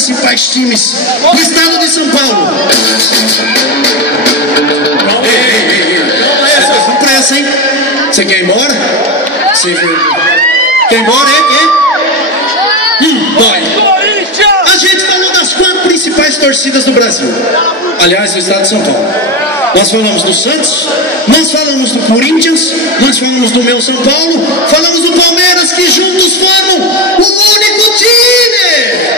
principais times do estado de São Paulo. Vamos pra essa, hein? Você quer ir embora? Você quer ir embora, dói. A gente falou das 4 principais torcidas do Brasil. Aliás, do estado de São Paulo. Nós falamos do Santos, nós falamos do Corinthians, nós falamos do meu São Paulo, falamos do Palmeiras, que juntos formam um único time!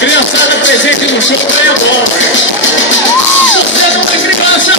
Criançada presente no show ganha bola. Você não é criança.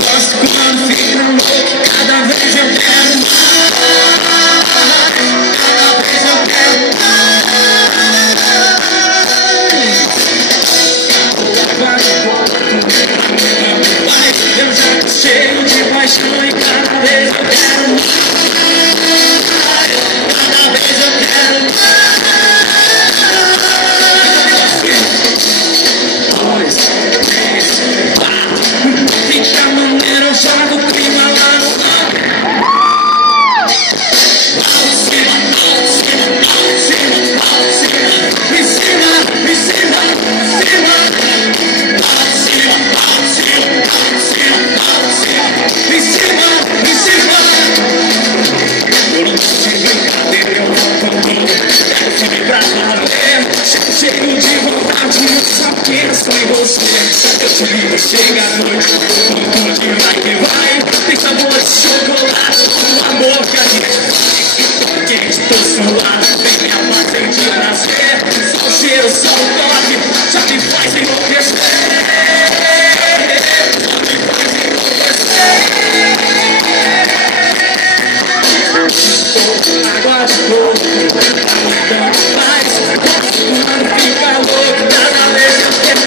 Gosto quando fica louco, cada vez eu quero mais. Cada vez eu quero mais. Eu já tô cheio de paixão e cada vez eu quero mais. Cada vez eu quero mais. Fica maneiro, eu jogo o clima lá no lado. Em cima, em cima, eu não gosto de brincadeira, eu vou comigo. Quero subir pra valer. Cheio de vontade, eu só penso em você. Eu te ligo, chega a noite, como de vai que vai. Tem sabor de chocolate, sua boca de quente, tô suado. Vem me abater de prazer. Só o cheiro, só o toque, já me faz enlouquecer. Só me faz enlouquecer. Água de fogo, aguentando mais. Quando fica louco, cada vez eu quero.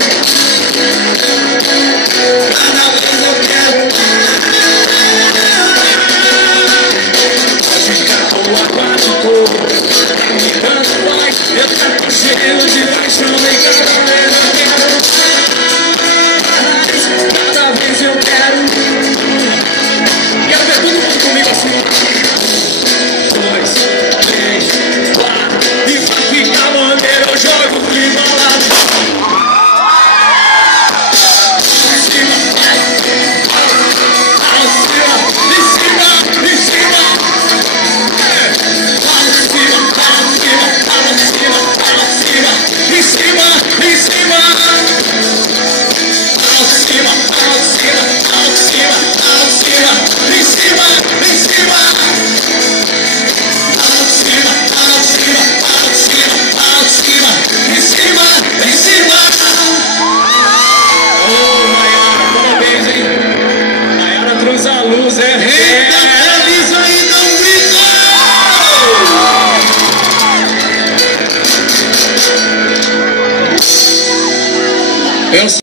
Cada vez eu quero. Deus, a luz é Eita, feliz aí, dá um grito! Eu